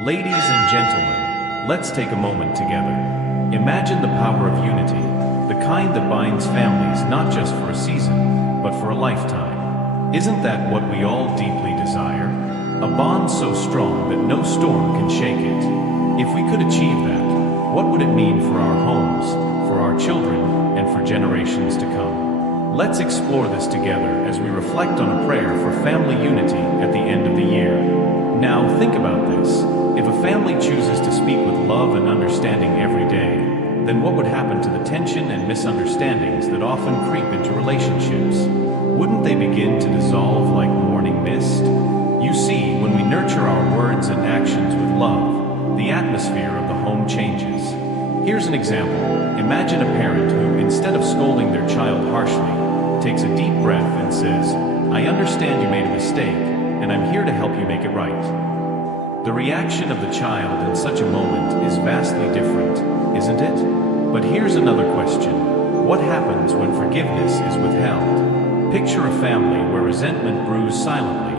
Ladies and gentlemen, let's take a moment together. Imagine the power of unity, the kind that binds families not just for a season, but for a lifetime. Isn't that what we all deeply desire? A bond so strong that no storm can shake it. If we could achieve that, what would it mean for our homes, for our children, and for generations to come? Let's explore this together as we reflect on a prayer for family unity at the end of the year. Now think about this. If a family chooses to speak with love and understanding every day, then what would happen to the tension and misunderstandings that often creep into relationships? Wouldn't they begin to dissolve like morning mist? You see, when we nurture our words and actions with love, the atmosphere of the home changes. Here's an example. Imagine a parent who, instead of scolding their child harshly, takes a deep breath and says, "I understand you made a mistake, and I'm here to help you make it right." The reaction of the child in such a moment is vastly different, isn't it? But here's another question. What happens when forgiveness is withheld? Picture a family where resentment brews silently,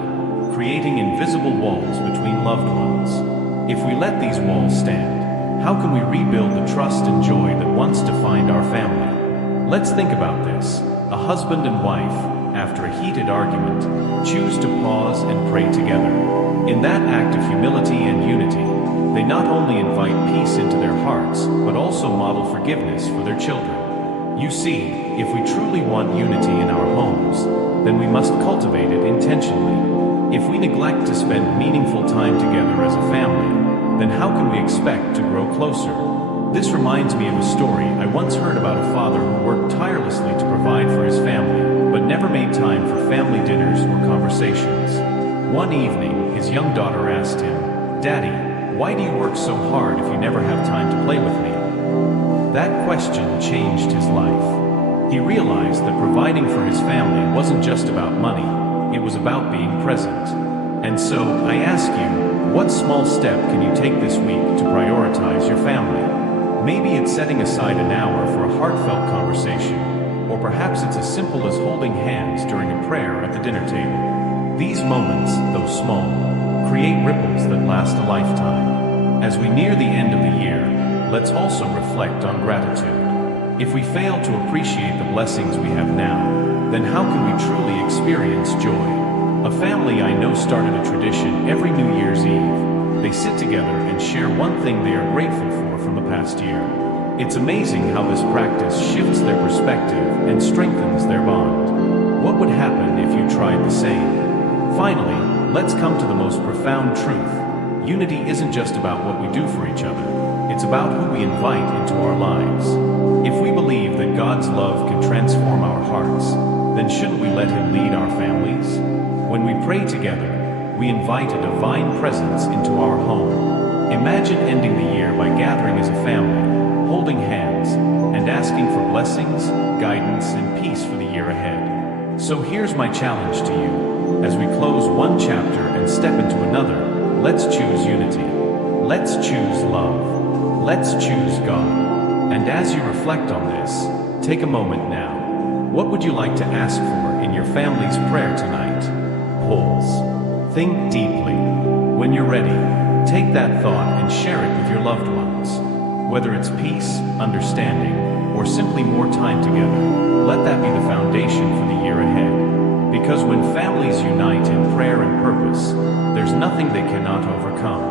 creating invisible walls between loved ones. If we let these walls stand, how can we rebuild the trust and joy that once defined our family? Let's think about this. A husband and wife, after a heated argument, choose to pause and pray together. In that act of humility and unity, they not only invite peace into their hearts, but also model forgiveness for their children. You see, if we truly want unity in our homes, then we must cultivate it intentionally. If we neglect to spend meaningful time together as a family, then how can we expect to grow closer? This reminds me of a story I once heard about a father who worked tirelessly to provide for his family, but never made time for family dinners or conversations. One evening, his young daughter asked him, "Daddy, why do you work so hard if you never have time to play with me?" That question changed his life. He realized that providing for his family wasn't just about money, it was about being present. And so, I ask you, what small step can you take this week to prioritize your family? Maybe it's setting aside an hour for a heartfelt conversation, or perhaps it's as simple as holding hands during a prayer at the dinner table. These moments, though small, create ripples that last a lifetime. As we near the end of the year, let's also reflect on gratitude. If we fail to appreciate the blessings we have now, then how can we truly experience joy? A family I know started a tradition every New Year's Eve. They sit together and share one thing they are grateful for from the past year. It's amazing how this practice shifts their perspective and strengthens their bond. What would happen if you tried the same? Finally, let's come to the most profound truth. Unity isn't just about what we do for each other. It's about who we invite into our lives. If we believe that God's love can transform our hearts, then shouldn't we let Him lead our families? When we pray together, we invite a divine presence into our home. Imagine ending the year by gathering as a family, holding hands, and asking for blessings, guidance, and peace for the year ahead. So here's my challenge to you. As we close one chapter and step into another, let's choose unity. Let's choose love. Let's choose God. And as you reflect on this, take a moment now. What would you like to ask for in your family's prayer tonight? Pause. Think deeply. When you're ready, take that thought and share it with your loved ones. Whether it's peace, understanding, or simply more time together, let that be the foundation for the year ahead. Because when families unite in prayer and purpose, there's nothing they cannot overcome.